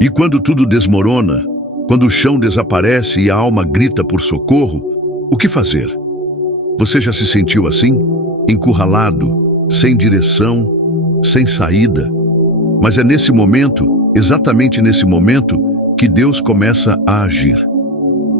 E quando tudo desmorona, quando o chão desaparece e a alma grita por socorro, o que fazer? Você já se sentiu assim? Encurralado, sem direção, sem saída? Mas é nesse momento, exatamente nesse momento, que Deus começa a agir.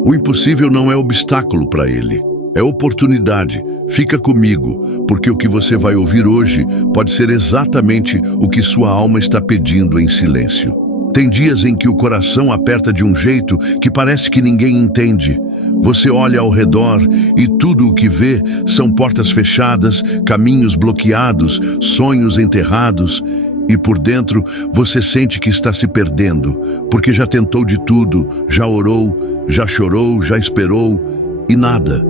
O impossível não é obstáculo para Ele, é oportunidade. Fica comigo, porque o que você vai ouvir hoje pode ser exatamente o que sua alma está pedindo em silêncio. Tem dias em que o coração aperta de um jeito que parece que ninguém entende. Você olha ao redor e tudo o que vê são portas fechadas, caminhos bloqueados, sonhos enterrados. E por dentro você sente que está se perdendo, porque já tentou de tudo, já orou, já chorou, já esperou e nada.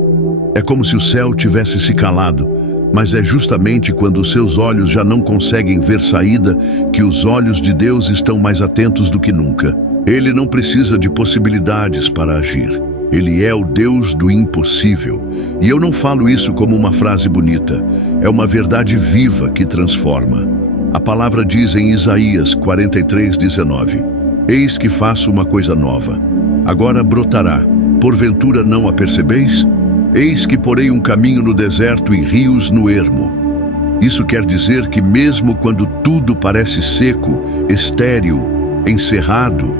É como se o céu tivesse se calado, mas é justamente quando os seus olhos já não conseguem ver saída que os olhos de Deus estão mais atentos do que nunca. Ele não precisa de possibilidades para agir. Ele é o Deus do impossível. E eu não falo isso como uma frase bonita. É uma verdade viva que transforma. A palavra diz em Isaías 43:19: Eis que faço uma coisa nova. Agora brotará. Porventura não a percebeis? Eis que porei um caminho no deserto e rios no ermo. Isso quer dizer que mesmo quando tudo parece seco, estéril, encerrado,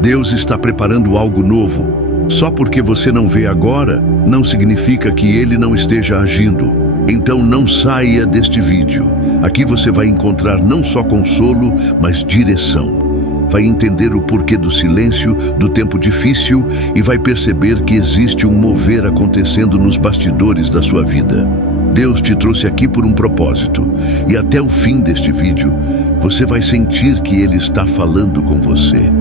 Deus está preparando algo novo. Só porque você não vê agora, não significa que Ele não esteja agindo. Então não saia deste vídeo. Aqui você vai encontrar não só consolo, mas direção. Vai entender o porquê do silêncio, do tempo difícil e vai perceber que existe um mover acontecendo nos bastidores da sua vida. Deus te trouxe aqui por um propósito e até o fim deste vídeo você vai sentir que Ele está falando com você.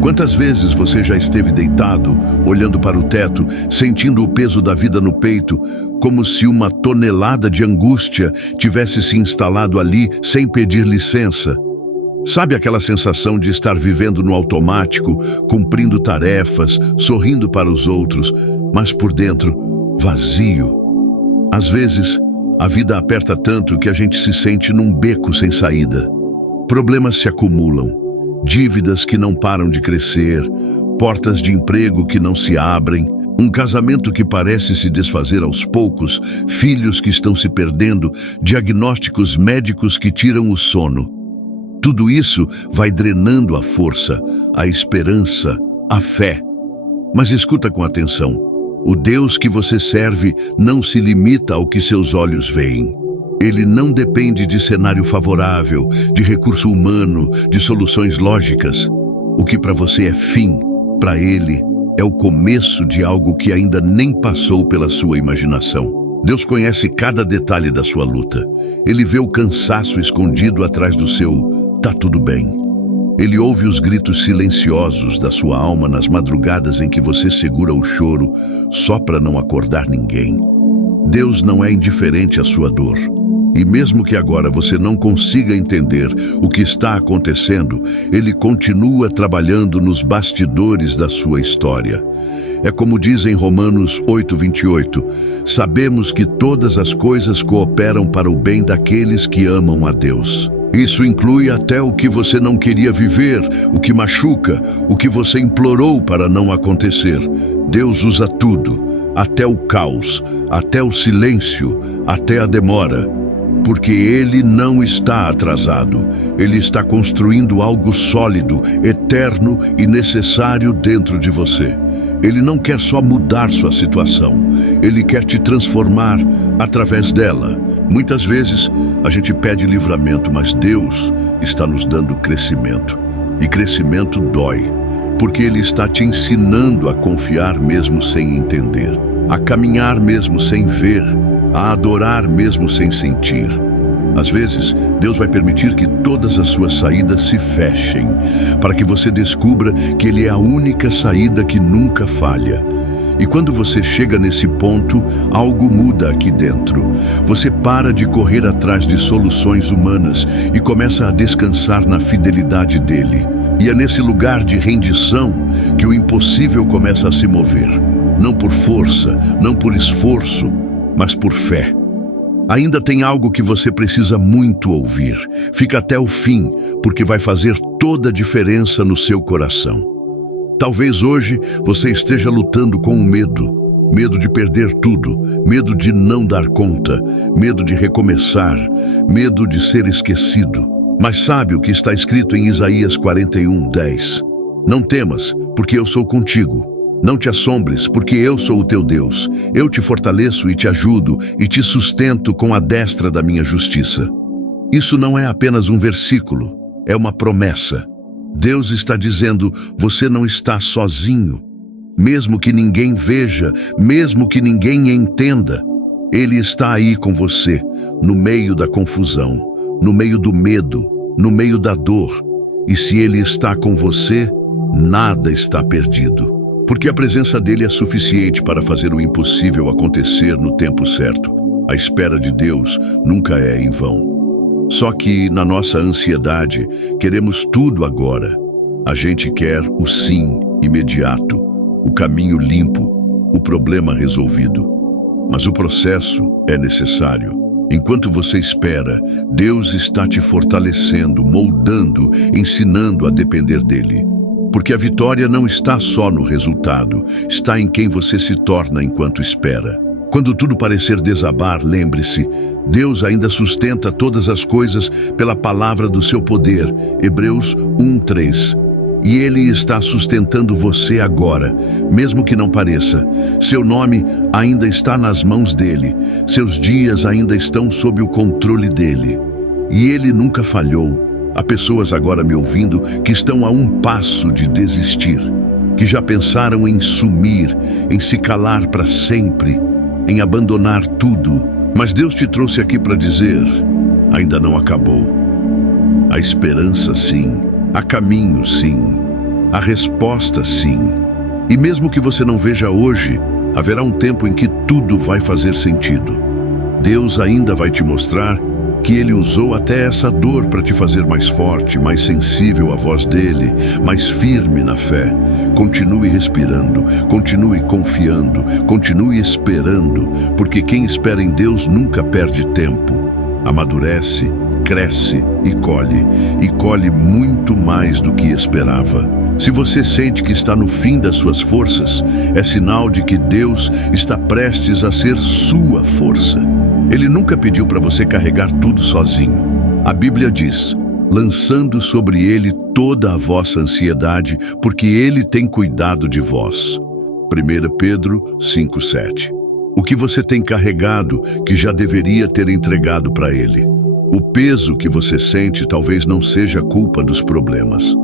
Quantas vezes você já esteve deitado, olhando para o teto, sentindo o peso da vida no peito, como se uma tonelada de angústia tivesse se instalado ali sem pedir licença? Sabe aquela sensação de estar vivendo no automático, cumprindo tarefas, sorrindo para os outros, mas por dentro, vazio? Às vezes, a vida aperta tanto que a gente se sente num beco sem saída. Problemas se acumulam, dívidas que não param de crescer, portas de emprego que não se abrem, um casamento que parece se desfazer aos poucos, filhos que estão se perdendo, diagnósticos médicos que tiram o sono. Tudo isso vai drenando a força, a esperança, a fé. Mas escuta com atenção. O Deus que você serve não se limita ao que seus olhos veem. Ele não depende de cenário favorável, de recurso humano, de soluções lógicas. O que para você é fim, para Ele é o começo de algo que ainda nem passou pela sua imaginação. Deus conhece cada detalhe da sua luta. Ele vê o cansaço escondido atrás do seu "tá tudo bem". Ele ouve os gritos silenciosos da sua alma nas madrugadas em que você segura o choro só para não acordar ninguém. Deus não é indiferente à sua dor. E mesmo que agora você não consiga entender o que está acontecendo, Ele continua trabalhando nos bastidores da sua história. É como diz em Romanos 8:28, sabemos que todas as coisas cooperam para o bem daqueles que amam a Deus. Isso inclui até o que você não queria viver, o que machuca, o que você implorou para não acontecer. Deus usa tudo, até o caos, até o silêncio, até a demora. Porque Ele não está atrasado. Ele está construindo algo sólido, eterno e necessário dentro de você. Ele não quer só mudar sua situação. Ele quer te transformar através dela. Muitas vezes a gente pede livramento, mas Deus está nos dando crescimento. E crescimento dói, porque Ele está te ensinando a confiar mesmo sem entender, a caminhar mesmo sem ver, a adorar mesmo sem sentir. Às vezes, Deus vai permitir que todas as suas saídas se fechem, para que você descubra que Ele é a única saída que nunca falha. E quando você chega nesse ponto, algo muda aqui dentro. Você para de correr atrás de soluções humanas e começa a descansar na fidelidade dEle. E é nesse lugar de rendição que o impossível começa a se mover. Não por força, não por esforço, mas por fé. Ainda tem algo que você precisa muito ouvir. Fica até o fim, porque vai fazer toda a diferença no seu coração. Talvez hoje você esteja lutando com o medo. Medo de perder tudo, medo de não dar conta, medo de recomeçar, medo de ser esquecido. Mas sabe o que está escrito em Isaías 41:10? Não temas, porque eu sou contigo. Não te assombres, porque eu sou o teu Deus. Eu te fortaleço e te ajudo e te sustento com a destra da minha justiça. Isso não é apenas um versículo, é uma promessa. Deus está dizendo, você não está sozinho. Mesmo que ninguém veja, mesmo que ninguém entenda, Ele está aí com você, no meio da confusão, no meio do medo, no meio da dor. E se Ele está com você, nada está perdido. Porque a presença dele é suficiente para fazer o impossível acontecer no tempo certo. A espera de Deus nunca é em vão. Só que, na nossa ansiedade, queremos tudo agora. A gente quer o sim imediato, o caminho limpo, o problema resolvido. Mas o processo é necessário. Enquanto você espera, Deus está te fortalecendo, moldando, ensinando a depender dele. Porque a vitória não está só no resultado, está em quem você se torna enquanto espera. Quando tudo parecer desabar, lembre-se, Deus ainda sustenta todas as coisas pela palavra do seu poder, Hebreus 1:3. E Ele está sustentando você agora, mesmo que não pareça. Seu nome ainda está nas mãos dele, seus dias ainda estão sob o controle dele. E Ele nunca falhou. Há pessoas agora me ouvindo que estão a um passo de desistir, que já pensaram em sumir, em se calar para sempre, em abandonar tudo. Mas Deus te trouxe aqui para dizer, ainda não acabou. Há esperança sim, há caminho sim, há resposta sim. E mesmo que você não veja hoje, haverá um tempo em que tudo vai fazer sentido. Deus ainda vai te mostrar que Ele usou até essa dor para te fazer mais forte, mais sensível à voz dele, mais firme na fé. Continue respirando, continue confiando, continue esperando, porque quem espera em Deus nunca perde tempo. Amadurece, cresce e colhe muito mais do que esperava. Se você sente que está no fim das suas forças, é sinal de que Deus está prestes a ser sua força. Ele nunca pediu para você carregar tudo sozinho. A Bíblia diz, lançando sobre Ele toda a vossa ansiedade, porque Ele tem cuidado de vós. 1 Pedro 5:7. O que você tem carregado que já deveria ter entregado para Ele? O peso que você sente talvez não seja culpa dos problemas,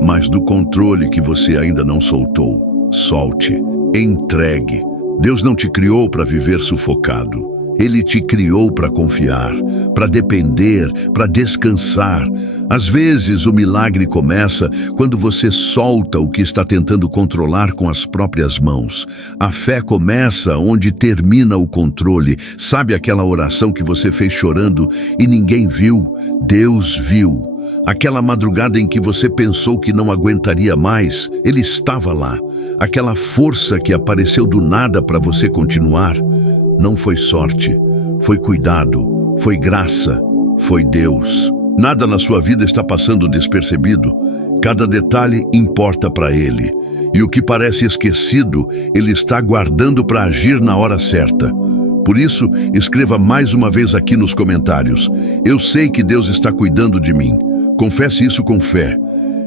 mas do controle que você ainda não soltou. Solte, entregue. Deus não te criou para viver sufocado. Ele te criou para confiar, para depender, para descansar. Às vezes o milagre começa quando você solta o que está tentando controlar com as próprias mãos. A fé começa onde termina o controle. Sabe aquela oração que você fez chorando e ninguém viu? Deus viu. Aquela madrugada em que você pensou que não aguentaria mais, Ele estava lá. Aquela força que apareceu do nada para você continuar. Não foi sorte, foi cuidado, foi graça, foi Deus. Nada na sua vida está passando despercebido. Cada detalhe importa para Ele. E o que parece esquecido, Ele está guardando para agir na hora certa. Por isso, escreva mais uma vez aqui nos comentários. Eu sei que Deus está cuidando de mim. Confesse isso com fé.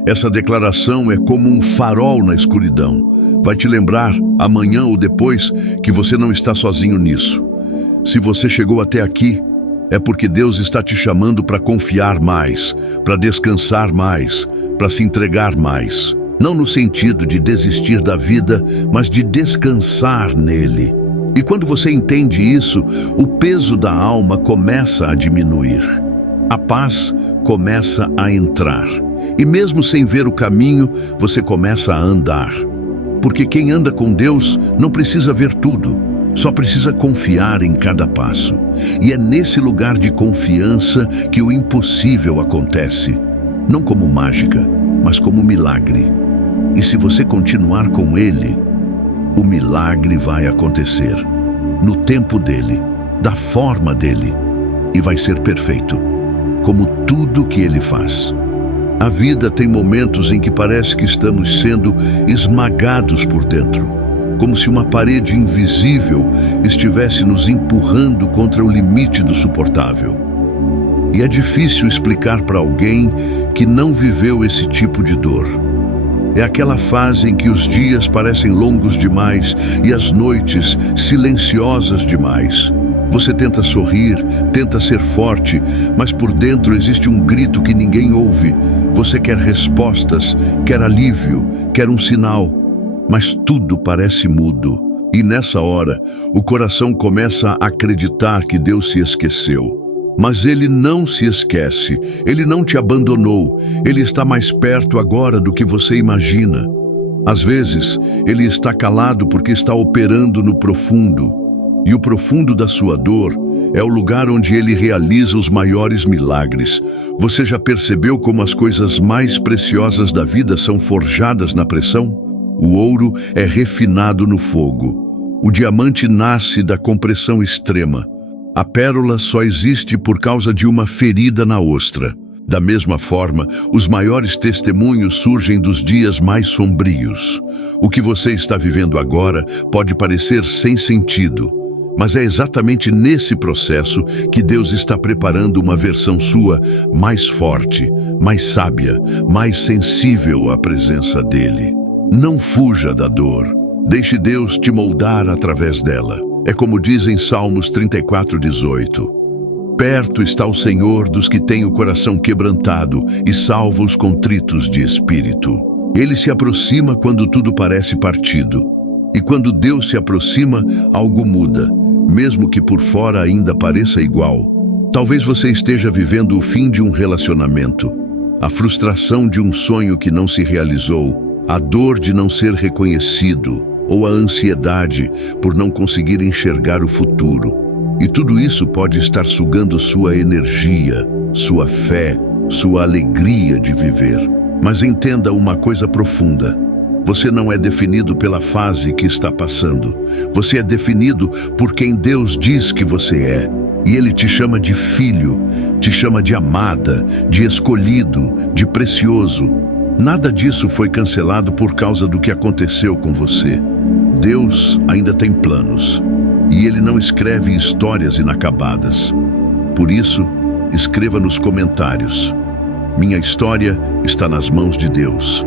Essa declaração é como um farol na escuridão. Vai te lembrar, amanhã ou depois, que você não está sozinho nisso. Se você chegou até aqui, é porque Deus está te chamando para confiar mais, para descansar mais, para se entregar mais. Não no sentido de desistir da vida, mas de descansar nele. E quando você entende isso, o peso da alma começa a diminuir. A paz começa a entrar. E mesmo sem ver o caminho, você começa a andar. Porque quem anda com Deus não precisa ver tudo, só precisa confiar em cada passo. E é nesse lugar de confiança que o impossível acontece. Não como mágica, mas como milagre. E se você continuar com Ele, o milagre vai acontecer. No tempo dele, da forma dele, e vai ser perfeito, como tudo que ele faz. A vida tem momentos em que parece que estamos sendo esmagados por dentro, como se uma parede invisível estivesse nos empurrando contra o limite do suportável. E é difícil explicar para alguém que não viveu esse tipo de dor. É aquela fase em que os dias parecem longos demais e as noites silenciosas demais. Você tenta sorrir, tenta ser forte, mas por dentro existe um grito que ninguém ouve. Você quer respostas, quer alívio, quer um sinal, mas tudo parece mudo. E nessa hora, o coração começa a acreditar que Deus se esqueceu. Mas Ele não se esquece, Ele não te abandonou, Ele está mais perto agora do que você imagina. Às vezes, Ele está calado porque está operando no profundo. E o profundo da sua dor é o lugar onde Ele realiza os maiores milagres. Você já percebeu como as coisas mais preciosas da vida são forjadas na pressão? O ouro é refinado no fogo. O diamante nasce da compressão extrema. A pérola só existe por causa de uma ferida na ostra. Da mesma forma, os maiores testemunhos surgem dos dias mais sombrios. O que você está vivendo agora pode parecer sem sentido, mas é exatamente nesse processo que Deus está preparando uma versão sua mais forte, mais sábia, mais sensível à presença dele. Não fuja da dor. Deixe Deus te moldar através dela. É como diz em Salmos 34:18. Perto está o Senhor dos que têm o coração quebrantado e salva os contritos de espírito. Ele se aproxima quando tudo parece partido. E quando Deus se aproxima, algo muda, mesmo que por fora ainda pareça igual. Talvez você esteja vivendo o fim de um relacionamento, a frustração de um sonho que não se realizou, a dor de não ser reconhecido, ou a ansiedade por não conseguir enxergar o futuro. E tudo isso pode estar sugando sua energia, sua fé, sua alegria de viver. Mas entenda uma coisa profunda. Você não é definido pela fase que está passando. Você é definido por quem Deus diz que você é. E Ele te chama de filho, te chama de amada, de escolhido, de precioso. Nada disso foi cancelado por causa do que aconteceu com você. Deus ainda tem planos, e Ele não escreve histórias inacabadas. Por isso, escreva nos comentários: minha história está nas mãos de Deus.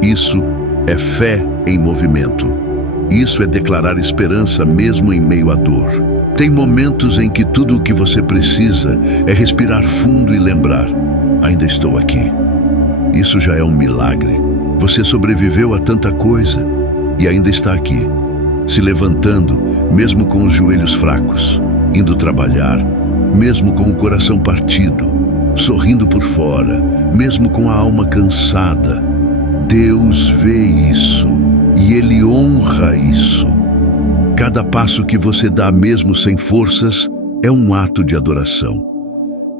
Isso é fé em movimento. Isso é declarar esperança mesmo em meio à dor. Tem momentos em que tudo o que você precisa é respirar fundo e lembrar: ainda estou aqui. Isso já é um milagre. Você sobreviveu a tanta coisa e ainda está aqui, se levantando, mesmo com os joelhos fracos, indo trabalhar, mesmo com o coração partido, sorrindo por fora, mesmo com a alma cansada. Deus vê isso e Ele honra isso. Cada passo que você dá mesmo sem forças é um ato de adoração.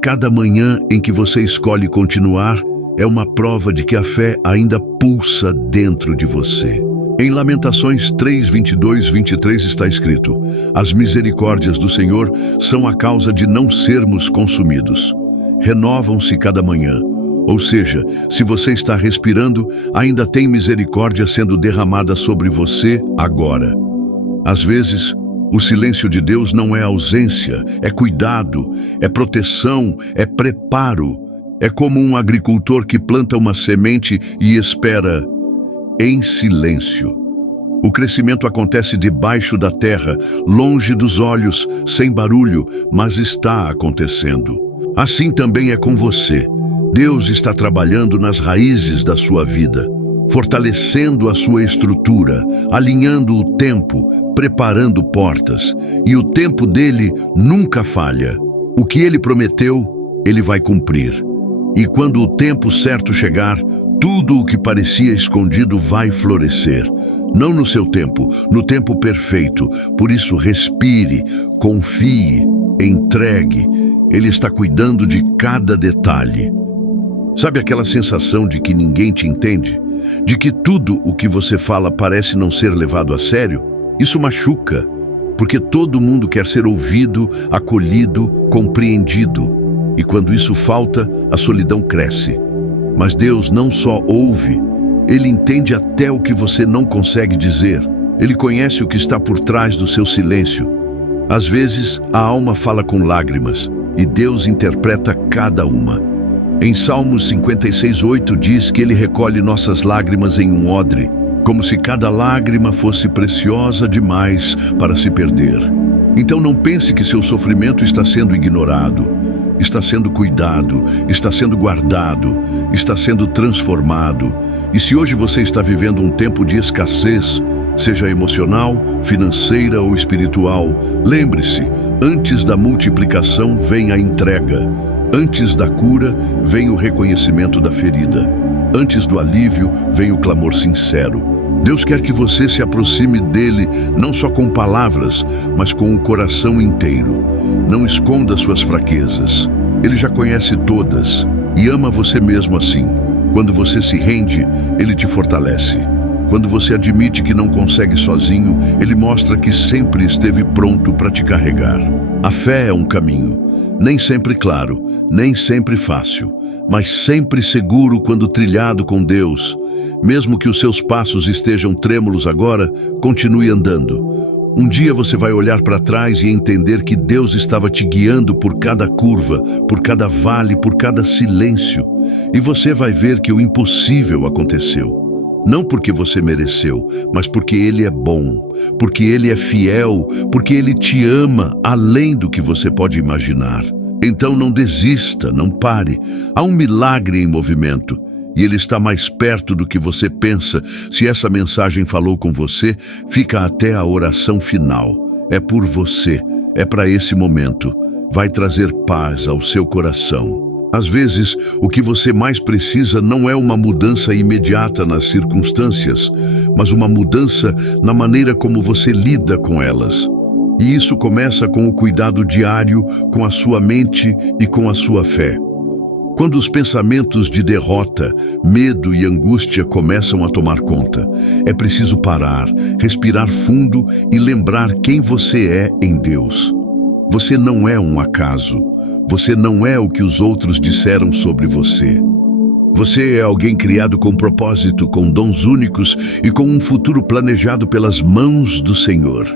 Cada manhã em que você escolhe continuar é uma prova de que a fé ainda pulsa dentro de você. Em Lamentações 3:22-23 está escrito: as misericórdias do Senhor são a causa de não sermos consumidos. Renovam-se cada manhã. Ou seja, se você está respirando, ainda tem misericórdia sendo derramada sobre você agora. Às vezes, o silêncio de Deus não é ausência, é cuidado, é proteção, é preparo. É como um agricultor que planta uma semente e espera em silêncio. O crescimento acontece debaixo da terra, longe dos olhos, sem barulho, mas está acontecendo. Assim também é com você. Deus está trabalhando nas raízes da sua vida, fortalecendo a sua estrutura, alinhando o tempo, preparando portas. E o tempo dele nunca falha. O que ele prometeu, ele vai cumprir. E quando o tempo certo chegar, tudo o que parecia escondido vai florescer. Não no seu tempo, no tempo perfeito. Por isso, respire, confie, entregue. Ele está cuidando de cada detalhe. Sabe aquela sensação de que ninguém te entende? De que tudo o que você fala parece não ser levado a sério? Isso machuca. porque todo mundo quer ser ouvido, acolhido, compreendido. E quando isso falta, a solidão cresce. Mas Deus não só ouve, Ele entende até o que você não consegue dizer. Ele conhece o que está por trás do seu silêncio. Às vezes, a alma fala com lágrimas, e Deus interpreta cada uma. Em Salmos 56:8 diz que Ele recolhe nossas lágrimas em um odre, como se cada lágrima fosse preciosa demais para se perder. Então não pense que seu sofrimento está sendo ignorado. Está sendo cuidado, está sendo guardado, está sendo transformado. E se hoje você está vivendo um tempo de escassez, seja emocional, financeira ou espiritual, lembre-se, antes da multiplicação vem a entrega. Antes da cura vem o reconhecimento da ferida. Antes do alívio vem o clamor sincero. Deus quer que você se aproxime dele não só com palavras, mas com o coração inteiro. Não esconda suas fraquezas. Ele já conhece todas e ama você mesmo assim. Quando você se rende, ele te fortalece. Quando você admite que não consegue sozinho, ele mostra que sempre esteve pronto para te carregar. A fé é um caminho, nem sempre claro, nem sempre fácil, mas sempre seguro quando trilhado com Deus. Mesmo que os seus passos estejam trêmulos agora, continue andando. Um dia você vai olhar para trás e entender que Deus estava te guiando por cada curva, por cada vale, por cada silêncio. E você vai ver que o impossível aconteceu. Não porque você mereceu, mas porque Ele é bom, porque Ele é fiel, porque Ele te ama além do que você pode imaginar. Então não desista, não pare. Há um milagre em movimento. E Ele está mais perto do que você pensa. Se essa mensagem falou com você, fica até a oração final. É por você, é para esse momento. Vai trazer paz ao seu coração. Às vezes, o que você mais precisa não é uma mudança imediata nas circunstâncias, mas uma mudança na maneira como você lida com elas. E isso começa com o cuidado diário, com a sua mente e com a sua fé. Quando os pensamentos de derrota, medo e angústia começam a tomar conta, é preciso parar, respirar fundo e lembrar quem você é em Deus. Você não é um acaso. Você não é o que os outros disseram sobre você. Você é alguém criado com propósito, com dons únicos e com um futuro planejado pelas mãos do Senhor.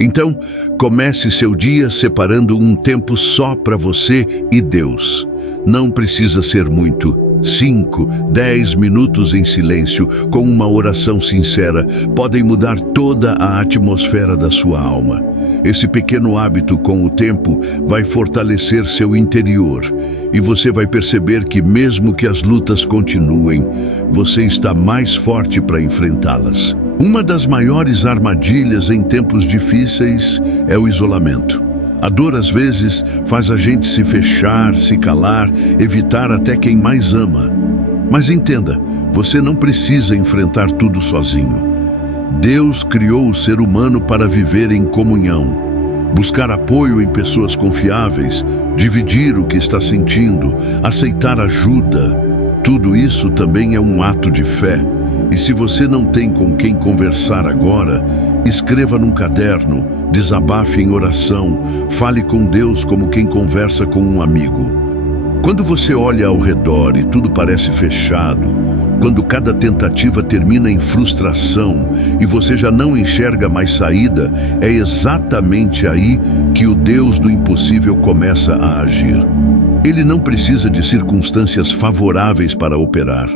Então, comece seu dia separando um tempo só para você e Deus. Não precisa ser muito. 5, 10 minutos em silêncio, com uma oração sincera, podem mudar toda a atmosfera da sua alma. Esse pequeno hábito, com o tempo, vai fortalecer seu interior. E você vai perceber que, mesmo que as lutas continuem, você está mais forte para enfrentá-las. Uma das maiores armadilhas em tempos difíceis é o isolamento. A dor, às vezes, faz a gente se fechar, se calar, evitar até quem mais ama. Mas entenda, você não precisa enfrentar tudo sozinho. Deus criou o ser humano para viver em comunhão, buscar apoio em pessoas confiáveis, dividir o que está sentindo, aceitar ajuda. Tudo isso também é um ato de fé. E se você não tem com quem conversar agora, escreva num caderno, desabafe em oração, fale com Deus como quem conversa com um amigo. Quando você olha ao redor e tudo parece fechado, quando cada tentativa termina em frustração e você já não enxerga mais saída, é exatamente aí que o Deus do impossível começa a agir. Ele não precisa de circunstâncias favoráveis para operar.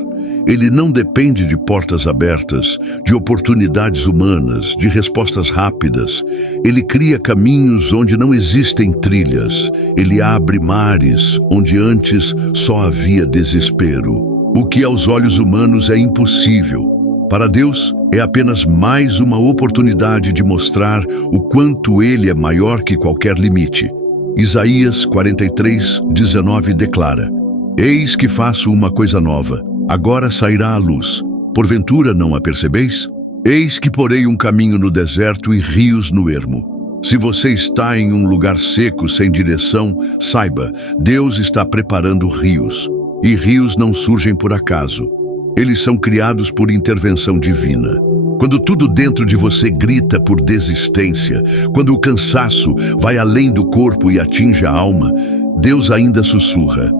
Ele não depende de portas abertas, de oportunidades humanas, de respostas rápidas. Ele cria caminhos onde não existem trilhas. Ele abre mares onde antes só havia desespero. O que aos olhos humanos é impossível, para Deus é apenas mais uma oportunidade de mostrar o quanto Ele é maior que qualquer limite. Isaías 43:19 declara: Eis que faço uma coisa nova. Agora sairá a luz. Porventura não a percebeis? Eis que porei um caminho no deserto e rios no ermo. Se você está em um lugar seco, sem direção, saiba, Deus está preparando rios. E rios não surgem por acaso. Eles são criados por intervenção divina. Quando tudo dentro de você grita por desistência, quando o cansaço vai além do corpo e atinge a alma, Deus ainda sussurra: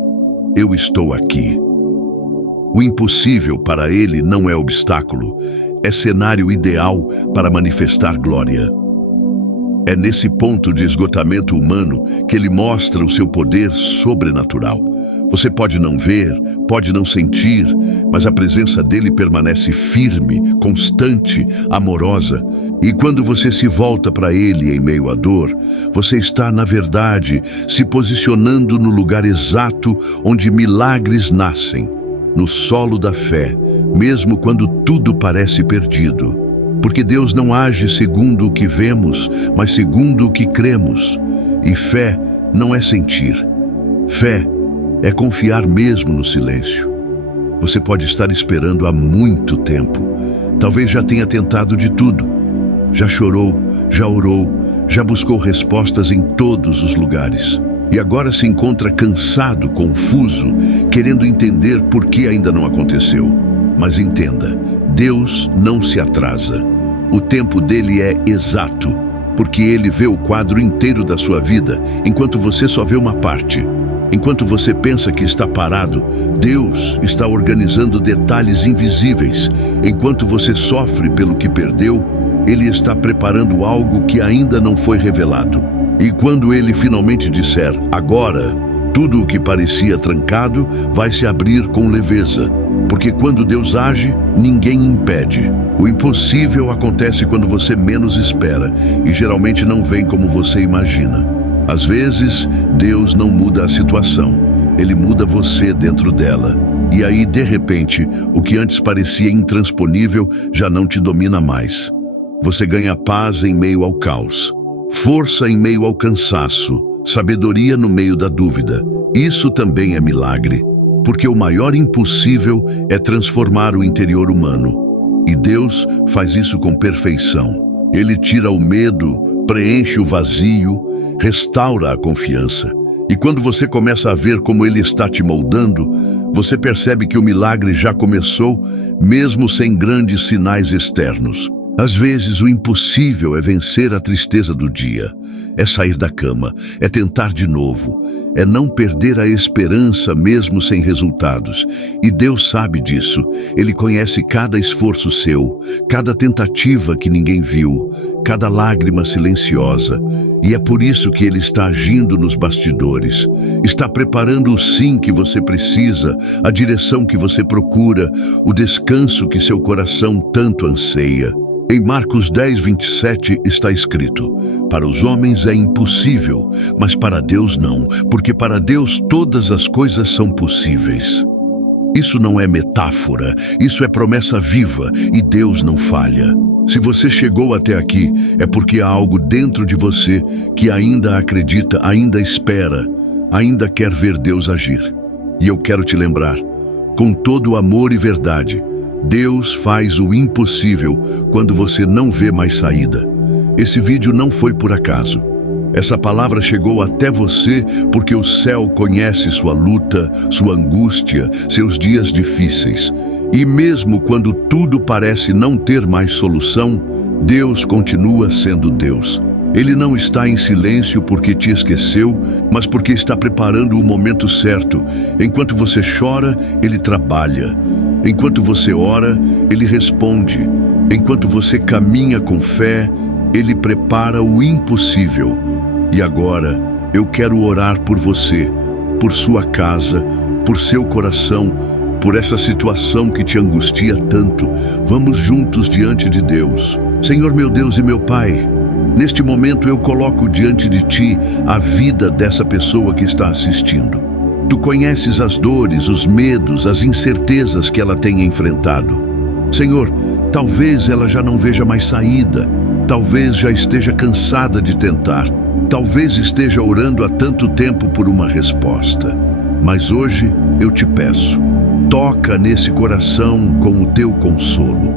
eu estou aqui. O impossível para Ele não é obstáculo, é cenário ideal para manifestar glória. É nesse ponto de esgotamento humano que Ele mostra o seu poder sobrenatural. Você pode não ver, pode não sentir, mas a presença dele permanece firme, constante, amorosa. E quando você se volta para ele em meio à dor, você está, na verdade, se posicionando no lugar exato onde milagres nascem, no solo da fé, mesmo quando tudo parece perdido. Porque Deus não age segundo o que vemos, mas segundo o que cremos. E fé não é sentir. Fé é confiar mesmo no silêncio. Você pode estar esperando há muito tempo. Talvez já tenha tentado de tudo. Já chorou, já orou, já buscou respostas em todos os lugares. E agora se encontra cansado, confuso, querendo entender por que ainda não aconteceu. Mas entenda, Deus não se atrasa. O tempo dele é exato, porque ele vê o quadro inteiro da sua vida, enquanto você só vê uma parte. Enquanto você pensa que está parado, Deus está organizando detalhes invisíveis. Enquanto você sofre pelo que perdeu, Ele está preparando algo que ainda não foi revelado. E quando Ele finalmente disser, agora, tudo o que parecia trancado vai se abrir com leveza. Porque quando Deus age, ninguém impede. O impossível acontece quando você menos espera e geralmente não vem como você imagina. Às vezes, Deus não muda a situação, Ele muda você dentro dela. E aí, de repente, o que antes parecia intransponível já não te domina mais. Você ganha paz em meio ao caos, força em meio ao cansaço, sabedoria no meio da dúvida. Isso também é milagre, porque o maior impossível é transformar o interior humano. E Deus faz isso com perfeição. Ele tira o medo, preenche o vazio, restaura a confiança. E quando você começa a ver como Ele está te moldando, você percebe que o milagre já começou, mesmo sem grandes sinais externos. Às vezes, o impossível é vencer a tristeza do dia, é sair da cama, é tentar de novo, é não perder a esperança mesmo sem resultados. E Deus sabe disso. Ele conhece cada esforço seu, cada tentativa que ninguém viu, cada lágrima silenciosa. E é por isso que Ele está agindo nos bastidores. Está preparando o sim que você precisa, a direção que você procura, o descanso que seu coração tanto anseia. Em Marcos 10:27 está escrito: para os homens é impossível, mas para Deus não, porque para Deus todas as coisas são possíveis. Isso não é metáfora, isso é promessa viva e Deus não falha. Se você chegou até aqui, é porque há algo dentro de você que ainda acredita, ainda espera, ainda quer ver Deus agir. E eu quero te lembrar, com todo amor e verdade, Deus faz o impossível quando você não vê mais saída. Esse vídeo não foi por acaso. Essa palavra chegou até você porque o céu conhece sua luta, sua angústia, seus dias difíceis. E mesmo quando tudo parece não ter mais solução, Deus continua sendo Deus. Ele não está em silêncio porque te esqueceu, mas porque está preparando o momento certo. Enquanto você chora, Ele trabalha. Enquanto você ora, Ele responde. Enquanto você caminha com fé, Ele prepara o impossível. E agora, eu quero orar por você, por sua casa, por seu coração, por essa situação que te angustia tanto. Vamos juntos diante de Deus. Senhor meu Deus e meu Pai, neste momento eu coloco diante de Ti a vida dessa pessoa que está assistindo. Tu conheces as dores, os medos, as incertezas que ela tem enfrentado. Senhor, talvez ela já não veja mais saída, talvez já esteja cansada de tentar, talvez esteja orando há tanto tempo por uma resposta. Mas hoje eu te peço, toca nesse coração com o Teu consolo.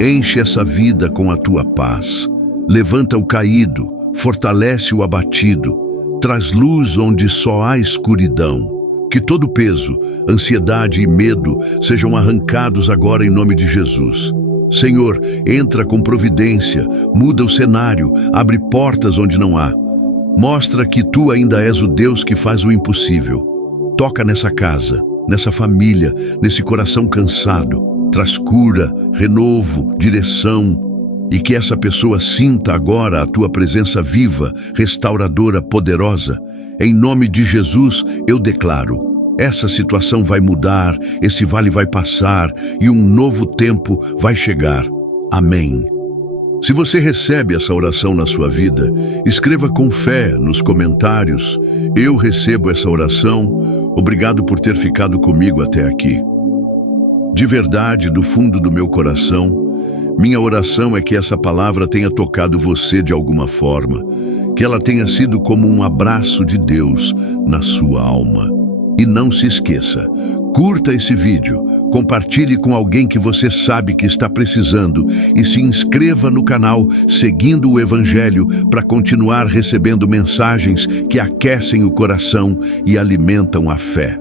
Enche essa vida com a Tua paz. Levanta o caído, fortalece o abatido, traz luz onde só há escuridão. Que todo peso, ansiedade e medo sejam arrancados agora em nome de Jesus. Senhor, entra com providência, muda o cenário, abre portas onde não há. Mostra que Tu ainda és o Deus que faz o impossível. Toca nessa casa, nessa família, nesse coração cansado. Traz cura, renovo, direção, e que essa pessoa sinta agora a Tua presença viva, restauradora, poderosa. Em nome de Jesus, eu declaro: essa situação vai mudar, esse vale vai passar e um novo tempo vai chegar. Amém. Se você recebe essa oração na sua vida, escreva com fé nos comentários: eu recebo essa oração, obrigado por ter ficado comigo até aqui. De verdade, do fundo do meu coração, minha oração é que essa palavra tenha tocado você de alguma forma, que ela tenha sido como um abraço de Deus na sua alma. E não se esqueça, curta esse vídeo, compartilhe com alguém que você sabe que está precisando e se inscreva no canal seguindo o Evangelho para continuar recebendo mensagens que aquecem o coração e alimentam a fé.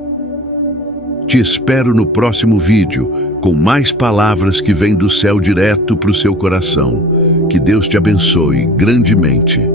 Te espero no próximo vídeo, com mais palavras que vêm do céu direto para o seu coração. Que Deus te abençoe grandemente.